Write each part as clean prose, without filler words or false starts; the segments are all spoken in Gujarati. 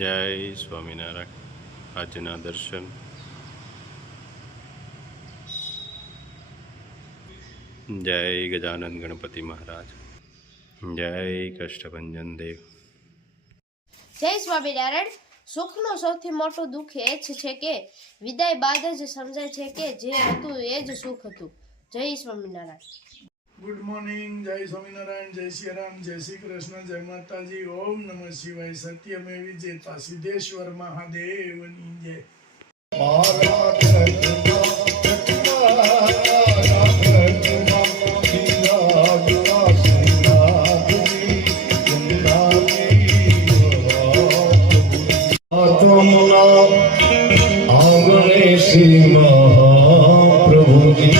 જય સ્વામિનારાયણ. આજના દર્શન. જય ગજાનંદ ગણપતિ મહારાજ. જય કષ્ટભંજન દેવ. જય સ્વામિનારાયણ. સુખનું સૌથી મોટું દુઃખ એ જ છે કે વિદાય બાદ જ સમજાય છે કે જે હતું એ જ સુખ હતું. જય સ્વામિનારાયણ. Good morning. જય સ્વામિનારાયણ. જય શ્રી રામ. જય શ્રી કૃષ્ણ. જય માતાજી. ઓમ નમઃ શિવાય. સત્યમેવ જયતા. સિદ્ધેશ્વર મહાદેવની જય. आंगने सीमा प्रभुजी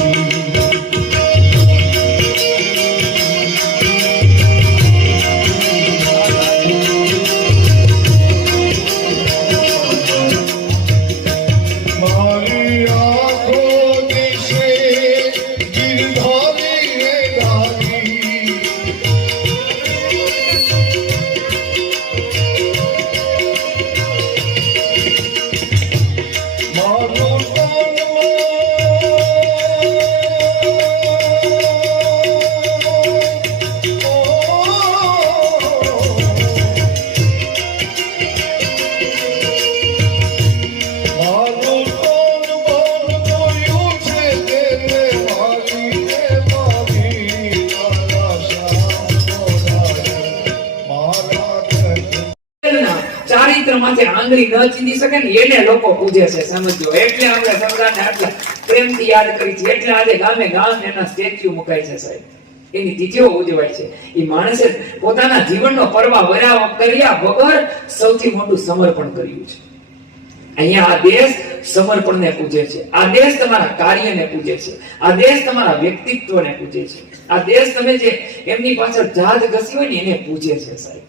આંગળી ન ચીંધી શકે ને એને લોકો પૂજે છે, સમજો. એટલે આપણે સરદારને આટલા પ્રેમથી યાદ કરી છે. એટલે આજે ગામે ગામ એના સ્ટેચ્યુ મુકાય છે સાહેબ. એની તિથિઓ ઉજવાય છે. એ માણસે પોતાના જીવનનો પરવા કર્યા વગર સૌથી મોટું સમર્પણ કર્યું છે. અહીંયા આ દેશ સમર્પણને પૂજે છે. આ દેશ તમારા કાર્યને પૂજે છે. આ દેશ તમારા વ્યક્તિત્વને પૂજે છે. આ દેશ તમે જે એમની પાછળ જાત ઘસી હોય ને એને પૂજે છે સાહેબ.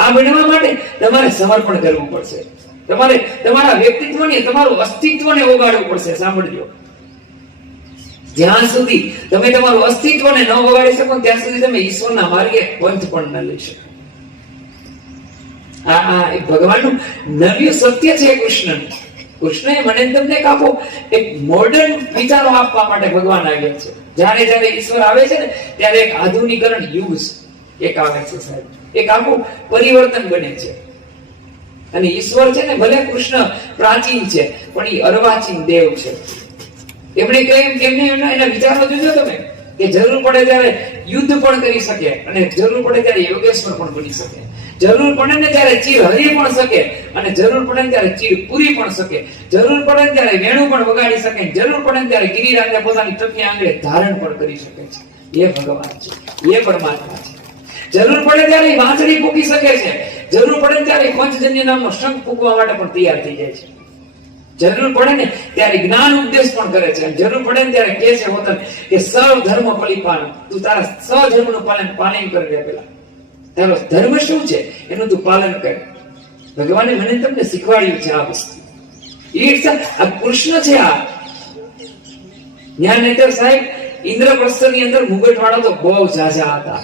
આ બનવા માટે તમારે સમર્પણ કરવું પડશે. તમારે તમારા વ્યક્તિત્વને, તમારું અસ્તિત્વને ઓગાળવું પડશે. સાંભળજો, જ્યાં સુધી તમે તમારું અસ્તિત્વને ન ઓગાળી શકો ત્યાં સુધી તમે ઈશ્વરના માર્ગે પંથ પણ ન લઈ શકો. આ ભગવાનનું નવ્યું સત્ય છે. કૃષ્ણએ મને તમને કાપો એક મોડર્ન વિચારો આપવા માટે ભગવાન આવ્યા છે. જ્યારે જ્યારે ઈશ્વર આવે છે ને ત્યારે એક આધુનિકરણ યુગ એક આવે છે સાહેબ. એક આખું પરિવર્તન બને છે. અને ઈશ્વર છે ને, ભલે કૃષ્ણ પ્રાચીન છે પણ એ અર્વાચીન દેવ છે. એમણે એના વિચારો જોજો તમે કે જરૂર પડે ત્યારે યુદ્ધ પણ કરી શકે અને જરૂર પડે ત્યારે યોગેશ્વર પણ બની શકે. જરૂર પડે ને ત્યારે ચીર હરી પણ શકે અને જરૂર પડે ને ત્યારે ચીર પૂરી પણ શકે. જરૂર પડે ને ત્યારે વેણુ પણ વગાડી શકે. જરૂર પડે ને ત્યારે ગિરિરાજને પોતાની ટકી આંગળે ધારણ પણ કરી શકે છે. એ ભગવાન છે, એ પરમાત્મા છે. જરૂર પડે ત્યારે વાંસળી ફૂંકી શકે છે. જરૂર પડે ત્યારે પંચજન્ય નામનો શંખ ફૂંકવા માટે પણ તૈયાર થઈ જાય છે. જરૂર પડે ને ત્યારે જ્ઞાન ઉપદેશ પણ કરે છે. જરૂર પડે ને ત્યારે કહે છે હોતન કે સર્વ ધર્મ પરિપાલન, તું તારા સધર્મનું પાલન કરી પેલા તારો ધર્મ શું છે એનું તું પાલન કર. ભગવાને મને તમને શીખવાડ્યું છે આ વસ્તુ. આ કૃષ્ણ છે. આ જ્ઞાન નેતર સાહેબ ઇન્દ્રપ્રસ્થની અંદર મુગટવાળા તો બહુ ઝાઝા હતા,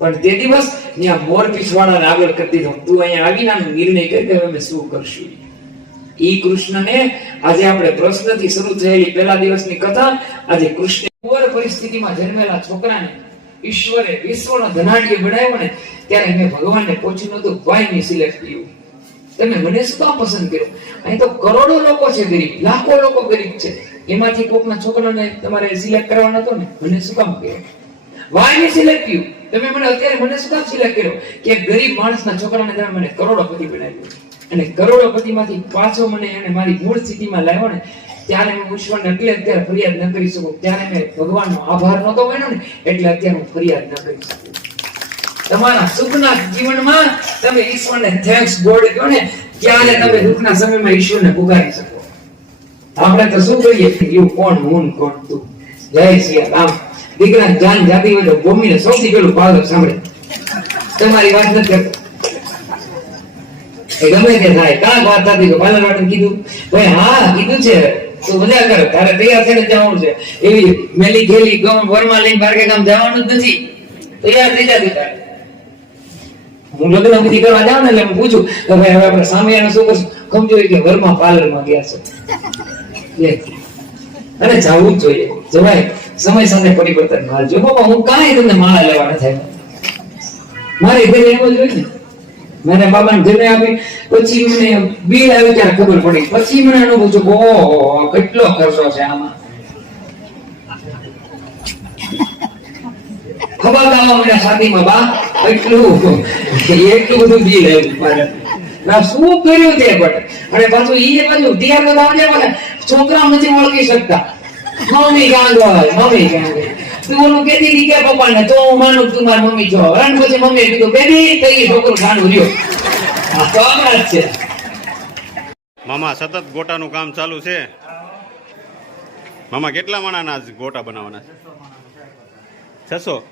પણ તે દિવસ ત્યાં મોર પીછવાડાને આગળ કરી દીધો. તું અહીંયા આવીને નિર્ણય કરી કે અમે શું કરશું. ઈ કૃષ્ણને આજે આપણે પ્રશ્નથી શરૂ થયેલી પહેલા દિવસની કથા, આજે કૃષ્ણ પરિસ્થિતિમાં જન્મેલા છોકરાને ઈશ્વરે વિશ્વનો ધનાઢ્ય બનાવ્યો ને ત્યારે મેં ભગવાનને પૂછ્યું નતું, વાય મી સિલેક્ટ યુ? તમે મને શું કામ પસંદ કર્યો? અહીં તો કરોડો લોકો છે ગરીબ, લાખો લોકો ગરીબ છે. એમાંથી કોકના છોકરાને તમારે સિલેક્ટ કરવાનો હતો ને, મને શું કામ કર્યો? Why me select you? તમે મને અત્યારે મને શું કામ સિલેક્ટ કર્યો કે ગરીબ માણસના છોકરાને તમે મને કરોડપતિ બનાવ્યો અને કરોડપતિમાંથી પાછો મને એને મારી મૂળ સ્થિતિમાં લાવ્યો ને ત્યારે હું ઈશ્વરને એટલે અત્યારે ફરિયાદ ન કરી શકું. ત્યારે મેં ભગવાનનો આભાર નહોતો માન્યો ને એટલે અત્યારે હું ફરિયાદ ન કરી શકું. તમારા સુખના જીવનમાં તમે ઈશ્વરને થેન્ક્સ ગોડ કહો ને ત્યારે તમે દુઃખના સમયમાં ઈશ્વરને પુકારી શકો. આપણે તો શું કહીએ, યુ કોણ, હું કોણ, તું. જય શ્રી રામ. દીકરા જાન જાતી હોય તો ભૂમિને સૌથી પેલું પાલક સાંભળે. તમારી વાત નથી કરતો એ ગમે તે થાય. કાં વાત થતી કે પાલન વાળાને કીધું, ભાઈ હા કીધું છે તું મજા કર, તારે તૈયાર થઈને જવાનું છે. એવી મેલી ગેલી ગમ વરમાં લઈને બારકે ગામ જવાનું જ નથી, તૈયાર થઈ જતી તારે. હું લગ્ન વિધિ કરવા જાઉં ને એટલે હું પૂછું કે ભાઈ હવે આપણે સામેયાનો શું કરશું? સમજો કે ઘરમાં પાર્લરમાં ગયા છે. લે. અને જવું જ જોઈએ. જવાય. સમય સાથે પરિવર્તન મારજો. બાપા હું કાંઈ તમને માળા લેવા નથી આવ્યો. મારે ઘરે એમ જ હોય ને. મારા બાબાને ઘરે આપી પછી મને બિલ આવ્યું ત્યારે ખબર પડી. પછી મને અનુભવ છે ઓહો કેટલો ખર્ચો છે આમાં. ખબર કાઢવા મને શાદીમાં બા એટલું બધું બિલ આવ્યું મારે. ના શું કર્યું તે પણ અને પાછું ઈ પાછું તૈયાર બધા આવે મને છોકરા નથી ઓળખી શકતા. મમ્મી કાંગો મમ્મી કાંગો તું ઓલું કેતી હતી કે પપ્પાને તો હું માનું તું મારી મમ્મી છો. અને પછી મમ્મીએ કીધું બેબી કઈ છોકરો ખાંડું રહ્યો. આ તો વાત છે. મામા સતત ગોટાનું કામ ચાલુ છે. મામા કેટલા માણાના ગોટા બનાવવાના છે? 600.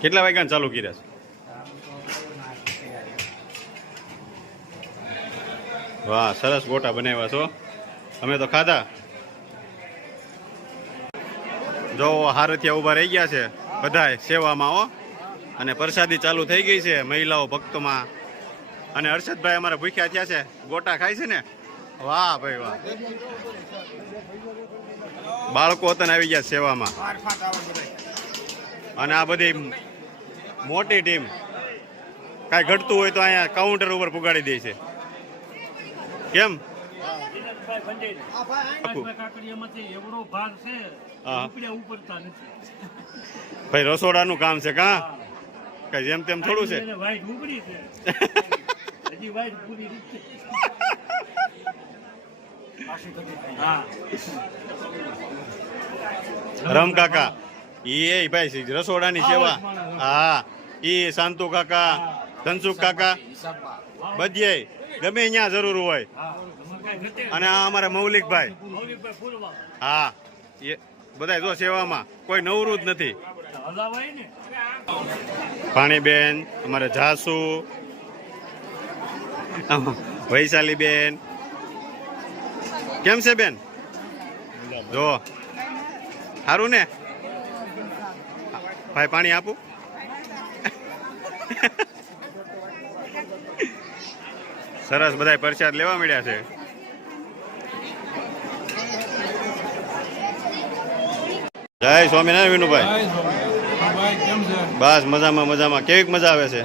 કેટલા વાગ્યા ચાલુ કર્યા છે? વાહ, સરસ ગોટા બનાવ્યા છો. અમે તો ખાધા. જો હારથિયા ઉભા રહી ગયા છે બધાય સેવામાં હો. અને પ્રસાદી ચાલુ થઈ ગઈ છે મહિલાઓ ભક્તોમાં. અને હર્ષદભાઈ અમારા ભૂખ્યા થયા છે, ગોટા ખાય છે ને. વાહ ભાઈ વાહ. બાળકો હતા આવી ગયા સેવામાં. અને આ બધી મોટી ટીમ કાંઈ ઘટતું હોય તો અહીંયા કાઉન્ટર ઉપર પુગાડી દે છે. કેમ? ભાઈ રસોડાનું કામ છે કા કઈ જેમ તેમ થોડું છે. રમ કાકા ઈ ભાઈ રસોડાની સેવા. હા ઈ શાંતુ કાકા, ધનસુખ કાકા બધે ગમે ત્યાં જરૂર હોય. અને આ અમારા મૌલિકભાઈ, હા એ બધા જો સેવામાં કોઈ નવરું જ નથી. પાણીબેન, અમારે જાસુ, વૈશાલી બેન. કેમ છે બેન? જો સારું ને ભાઈ? પાણી આપું? સરસ, બધા પ્રસાદ લેવા મળ્યા છે. જય સ્વામિનારાયણ વિનુભાઈ. બસ મજામાં મજામાં. કેવીક મજા આવે છે?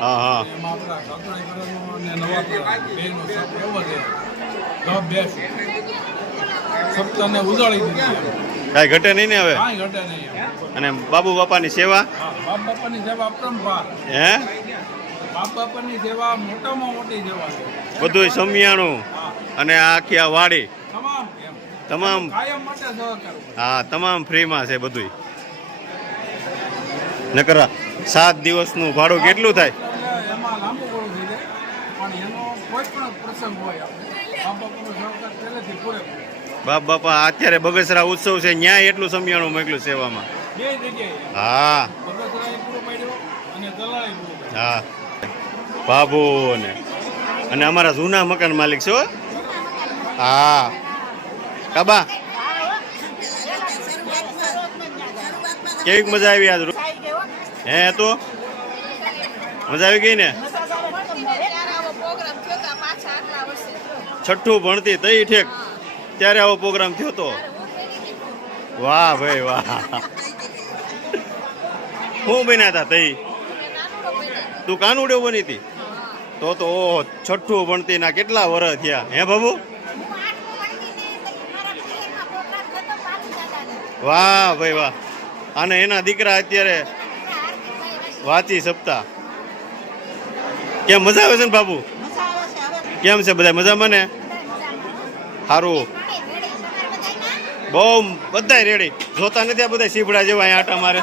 હા હા. કાંઈ ઘટે નહીં ને હવે? અને બાબુ બાપાની સેવા? હે? બાપાની સેવા મોટામાં મોટી સેવા છે. બધું સમિયાણું અને આખી આ વાડી તમામ કાયમ માટે સહકાર. હા તમામ ફ્રીમાં છે બધું. નકર 7 દિવસનું ભાડું કેટલું થાય? એમાં લાંબુ ઘણું થઈ જાય પણ એનો કોઈ પણ પ્રસંગ હોય આપણે બાપાનો સહકાર પહેલેથી પૂરેપૂરો. બાપ બાપા અત્યારે બગસરા ઉત્સવ છે ન્યાય એટલું સમિયાણું મોકલ્યું સેવામાં. બે જગ્યાએ હા બગસરાએ પૂરો પાડ્યો અને દલાલે પૂરો પાડ્યો. હા બાબુ ને અને અમારા જૂના મકાન માલિક છો. હા કાબા કેવી મજા આવી આજ? હે તો મજા આવી ગઈ ને? છઠ્ઠું ભણતી તઈ ઠેક ત્યારે આવો પ્રોગ્રામ થયો તો. વાહ ભાઈ વાહ. શું બન્યા હતા તઈ? તું કાનુડો બની હતી? તો ઓહો, છઠ્ઠું ભણતી ના કેટલા વર્ષ થયા હે બાબુ? વાહ ભાઈ વાહ. અને એના દીકરા અત્યારે વાંચી સપ્તાહ. કેમ મજા આવે છે ને બાબુ? કેમ છે બધા મજામાં ને? સારું, બહુ બધા રેડી. જોતા નથી આ બધા સીભડા જેવા અહીંયા આટા મારે.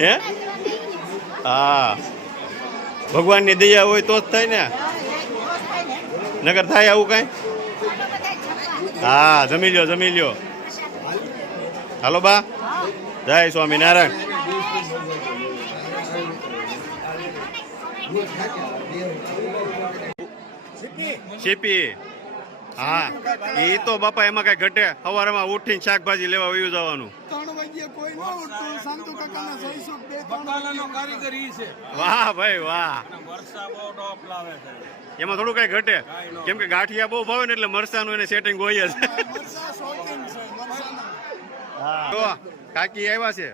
હે? હા, ભગવાનની દયા હોય તો જ થાય ને, નગર થાય આવું કઈ? હા જમી લ્યો જમી લ્યો. હાલો બા. જય સ્વામિનારાયણ. સીપી હા એ તો બાપા એમાં કઈ ઘટે સવારમાં ઉઠીને શાકભાજી લેવા વયું જવાનું 3 વાગ્યે કોઈ ન ઉઠતું શાંતુ કાકાના જઈશું 2-3 બકાલાનો કારીગર ઈ છે. વાહ ભાઈ વાહ વર્ષા બહુ ટોપ લાવે છે. એમાં થોડું કઈ ઘટે કેમ કે ગાંઠિયા બહુ ભાવે ને એટલે મરસાનું એને સેટિંગ હોય જ મરસા શોર્ટિંગ છે મરસાના તો કાકી આવ્યા છે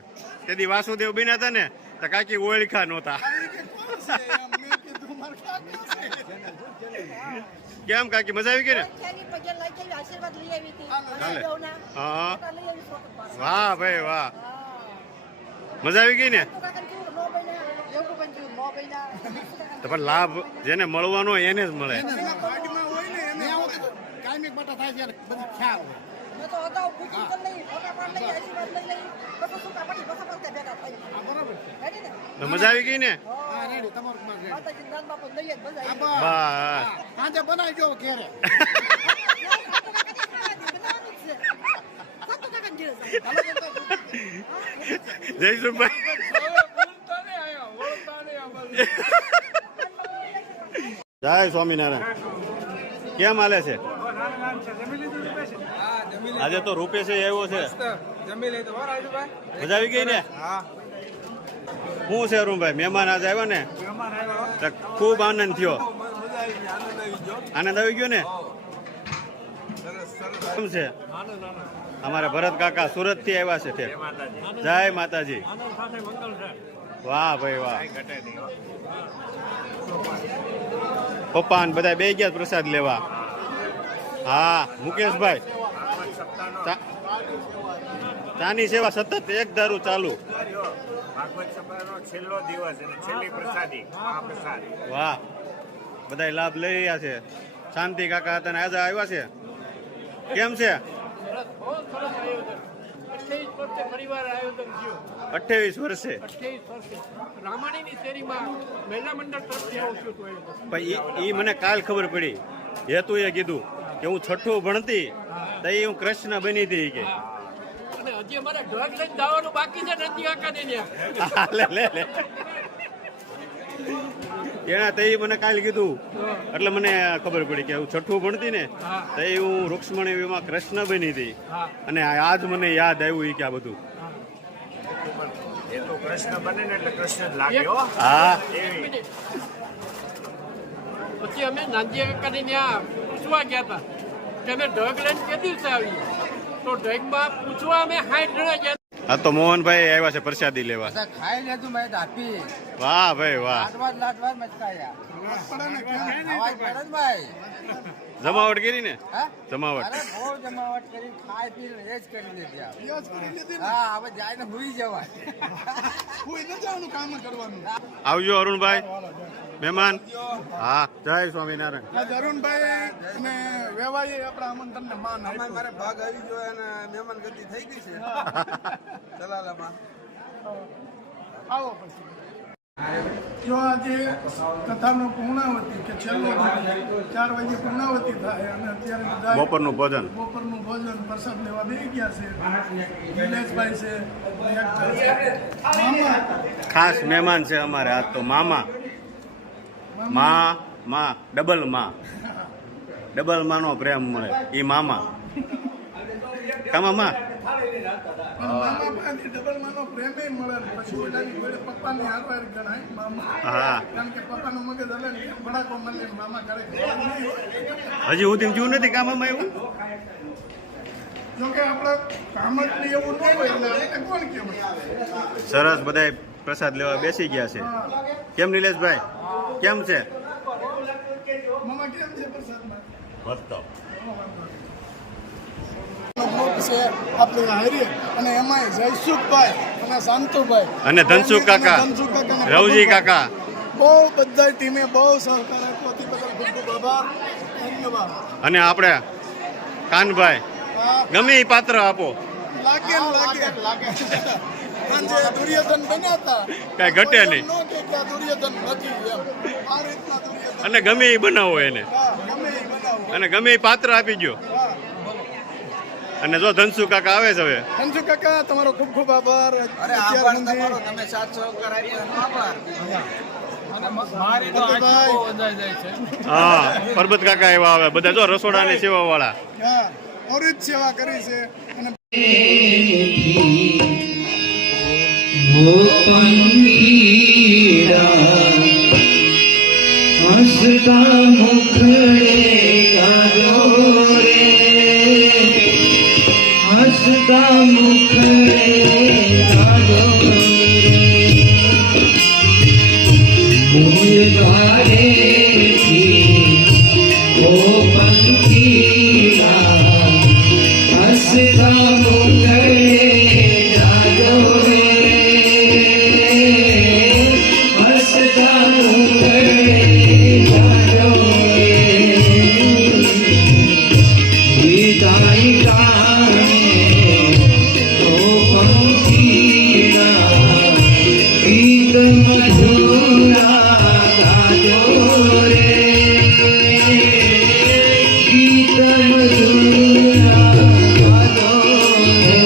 તેથી વાસુદેવ બન્યા હતા ને તો કાકી ઓળખા નહોતા મેં કીધું મારા કાકા છે કેમ કાકી મજા આવી ગઈ ને ત્યાંની પગે લઈ જઈ આશીર્વાદ લઈ આવી હતી ચાલે. દેવના. હા તો લઈ આવી છોકરી પાસે. વાહ ભાઈ વાહ મજા આવી ગઈ ને તો કાકાને કેવું નો બન્યા, એવું પણ કેવું નો બન્યા. તો પણ લાભ જેને મળવાનો હોય એને જ મળે ભાગમાં હોય ને એને કાયમિક બટા થાય છે બધી ખ્યાલ હોય મેં તો અગાઉ પૂછ્યું તો લઈ, ફોટા પાડ લઈ, આશીર્વાદ લઈ લઈ, પછી છૂટા પડી, પછી ફરતે ભેગા થઈ. બરાબર રેડી ને? તો મજા આવી ગઈ ને હા રેડી તમારું માં રેડી માતાજી નાન બાપુ લઈ જ મજા આવી. બસ આજે બનાવી જો ઘેરે બનાવવાનું જ છે. સાતું કાકાને ઘેરે જાઓ. જયસુખભાઈ બોલતા નહીં આયા, બોલતા નહીં આ બાજુ. જય સ્વામિનારાયણ કેમ હાલે છે આજે તો રૂપેશ આવ્યો છે જમી લઈ તો વાર આવજો ભાઈ. મજા આવી ગઈ ને હા, શું છે અરુણભાઈ મહેમાન આજે આવ્યા ને મહેમાન આવ્યા. તો ખૂબ આનંદ થયો મજા આવી ગઈ, આનંદ આવી ગયો. આનંદ આવી ગયો ને સરસ સરસ. કેમ છે અમારા ભરત કાકા સુરત થી આવ્યા છે તે જય માતાજી વાહ ભાઈ વાહ પપ્પા ને બધા બે ગયા પ્રસાદ લેવા હા મુકેશભાઈ ચાની સેવા સતત એક ધારું ચાલુ ભાગવત સભાનો છેલ્લો દિવસ અને છેલ્લી પ્રસાદી મહાપ્રસાદ. વાહ બધા લાભ લઈ રહ્યા છે શાંતિ કાકા હતા ને આજે આવ્યા છે કેમ છે 28 વર્ષે રામાણીની શેરીમાં મહિલા મંડળ તરફથી આવું છું તો એ પણ ઈ મને કાલ ખબર પડી હેતુએ કીધું કે હું છઠ્ઠું ભણતી તો ઈ હું કૃષ્ણ બની હતી કે અને હજી અમારે ઢોર લઈને જવાનું બાકી છે નંદી કાકાને ત્યાં. હા, લે લે લે એના તે ઈ મને કાલ કીધું એટલે મને ખબર પડી કે હું છઠ્ઠું ભણતી ને તો ઈ હું રૂક્ષ્મણીમાં કૃષ્ણ બની હતી અને આજ મને યાદ આવ્યું ઈ કે આ બધું એ તો કૃષ્ણ બને ને એટલે કૃષ્ણ જ લાગે હો. હા એવી પછી અમે નાંદિયા કાકાને ત્યાં પૂછવા ગયા હતા કે અમે ઢગ લઈને કે દિવસે આવીએ તો ઢગમાં પૂછવા અમે 60 જણા ગયા. આ તો મોહનભાઈ આવ્યા છે પ્રસાદી લેવા ખાઈ લેતું મેં આપી વાહ ભાઈ વાહ લાટવાર મચકાયા અવાજ પડે ને ભાઈ. જમાવટ કરી ને હા? જમાવટ અરે બહુ જમાવટ કરી ખાઈ પી એ જ કરી લીધી આપણે. યાદ કરી લીધી ને હા હવે જાય ને ભૂલી જવાય. કોઈ ન જવાનું કામ કરવાનું આવજો અરુણભાઈ મહેમાન હા જય સ્વામિનારાયણ આજ અરુણભાઈ અને વેવાઈએ આપણા આમંત્રણને માન આપ્યું મારે ભાગ આવી ગયો અને મહેમાન ગતિ થઈ ગઈ છે ચલાલામાં. આવો પછી જો આજે કથાનો પૂર્ણાવતી કે છેલ્લો 4 વાગે પૂર્ણાવતી થાય અને અત્યારે બધા બપોરનું ભોજન બપોરનું ભોજન પ્રસાદ લેવા બેસી ગયા છે નિલેશભાઈ છે એક મામા ખાસ મહેમાન છે અમારે આજ તો મામા માં ડબલ માનો પ્રેમ મળે ઈ મામા કામા મામા પાસેથી ડબલ માનો પ્રેમે મળે ને પછી ઓલાની જોડે પપ્પાની હારવાર ગણાય મામા હા કારણ કે પપ્પાનું મગજ હલે ને ભડાકો મળે ને મામા કરે હજી હું તેમ જોયું નથી કામામાં એવું જો કે આપણા કામ જ એવું ન હોય એટલે એને કોણ કહેવાય સરસ બધા પ્રસાદ લેવા બેસી ગયા છે કેમ નિલેશભાઈ કેમ છે મામા કેમ છે પ્રસાદમાં મસ્ત છે આપણે હારી અને એમાંય જયસુખભાઈ અને શાંતુભાઈ અને ધનસુખ કાકા રવજી કાકા બહુ બધા ટીમે બહુ સહકાર આપ્યો તે બદલ ખૂબ ખૂબ આભાર ધન્યવાદ અને આપણે કાનભાઈ ગમે એ પાત્ર આપો લાગે સાંજે દુર્યોધન બન્યા હતા કાંઈ ઘટે નહીં. ન કે આ દુર્યોધન નથી એમ આ રીતના દુર્યોધન અને ગમે એ બનાવો એને ગમે એ બનાવો અને ગમે એ પાત્ર આપી ગયો અને જો ધનસુ કાકા આવે છે હવે ધનસુ કાકા તમારો ખૂબ ખૂબ આભાર અરે આભાર તમારો, તમે સાથ સહકાર આપ્યો એનો આભાર. મારી તો આંખો બહુ અંદાજ જાય છે. હા પરબત કાકા એવા આવે બધા જો રસોડા ને સેવા વાળા. હા ઓરી જ સેવા કરી છે અને હસતા મુખડે ગાજો રે હસતા મુખડે ગાજો રે ભૂલ દ્વારેથી ઓ પંખીડા હસતા મુખડે ગાજો રે હસતા મુખડે ગાજો રે વિદાય કાને ઓ પંખીડા ગીત મધુરા ગાજો રે ગીત મધુરા ગાજો રે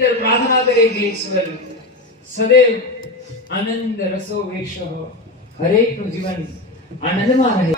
અંદર પ્રાર્થના કરે કે ઈશ્વર સદૈવ આનંદ રસો વેશો હરેકનું જીવન આનંદમાં રહે.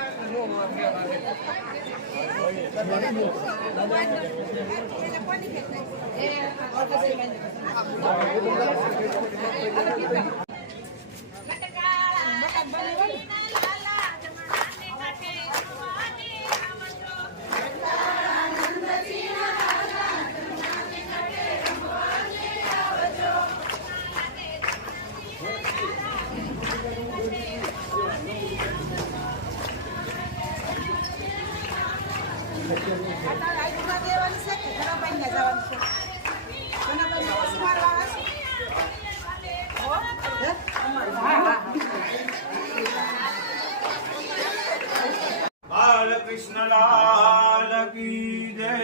બાલકૃષ્ણ લાલ કી જય.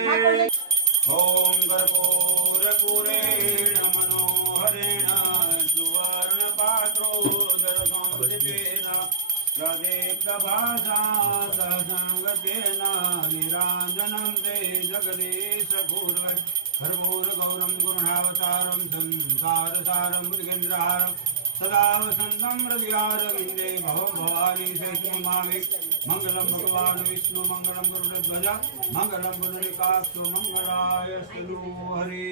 ઓમ કર્પૂર પૂરેણ મનોહરેણ સુવર્ણ પાત્રો દર્શોદિતેન પ્રદીપ્તભાસા સહસંગતેન નિરાંજनं તે જગદીશ પૂર્વૈ હરભૂર ગૌરમ ગુરુણાવતારમ સંસારસારમ મૃગેન્દ્રહારમ સદા વસંતમ હૃદયારવિંદે ભવં ભવાની સહિતમામે મંગલમ ભગવાન વિષ્ણુ મંગલમ ગરુડધ્વજ મંગલમ પુનરિકાક્ષો મંગલાયસ્તુ હરિ.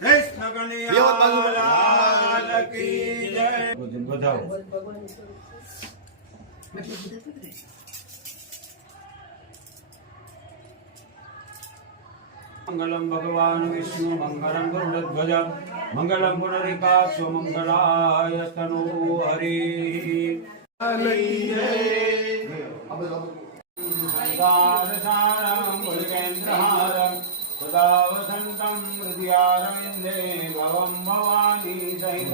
કૃષ્ણ કનૈયા કી જય. બધાઓ મંગલમ ભગવાન વિષ્ણુ મંગલમ ગરુડધ્વજ મંગલમ પુનરિકાક્ષો મંગલાયસ્તુ હરિ. સંસારસારમ મૃગેન્દ્રહારમ સદા વસંતમ હૃદયારવિંદે ભવં ભવાની સહિતમ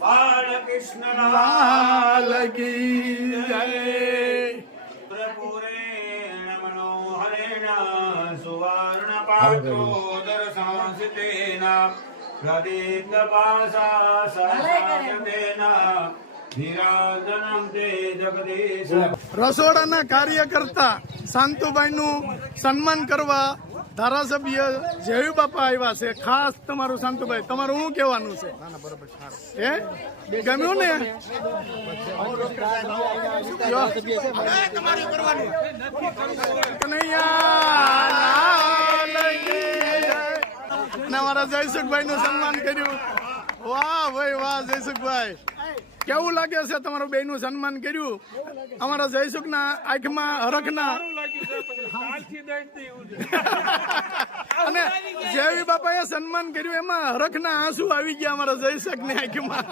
બાલકૃષ્ણ લાલ કી જય. પૂરેણ મનોહરેણ સુવર્ણ પાત્રો દર્શોદિતેન પ્રદીપ્તભાસા સહસંગતેન નિરાંજनं તે જગદીશ. રસોડાના કાર્યકર્તા શાંતુભાઈનું સન્માન કરવા ધારાસભ્ય જયુ બાપા આવ્યા છે. ખાસ તમારું શાંતુભાઈ, તમારું શું કહેવાનું છે? હે ગમ્યું ને? અને અમારા જયસુખભાઈ નું સન્માન કર્યું. વાહ ભાઈ વાહ જયસુખભાઈ, કેવું લાગે છે તમારું બે નું સન્માન કર્યું? અમારા જયસુખ ના આંખમાં હરખના અને જેવી બાપાએ સન્માન કર્યું એમાં હરખના આંસુ આવી ગયા અમારા જયસુખ ની આંખમાં.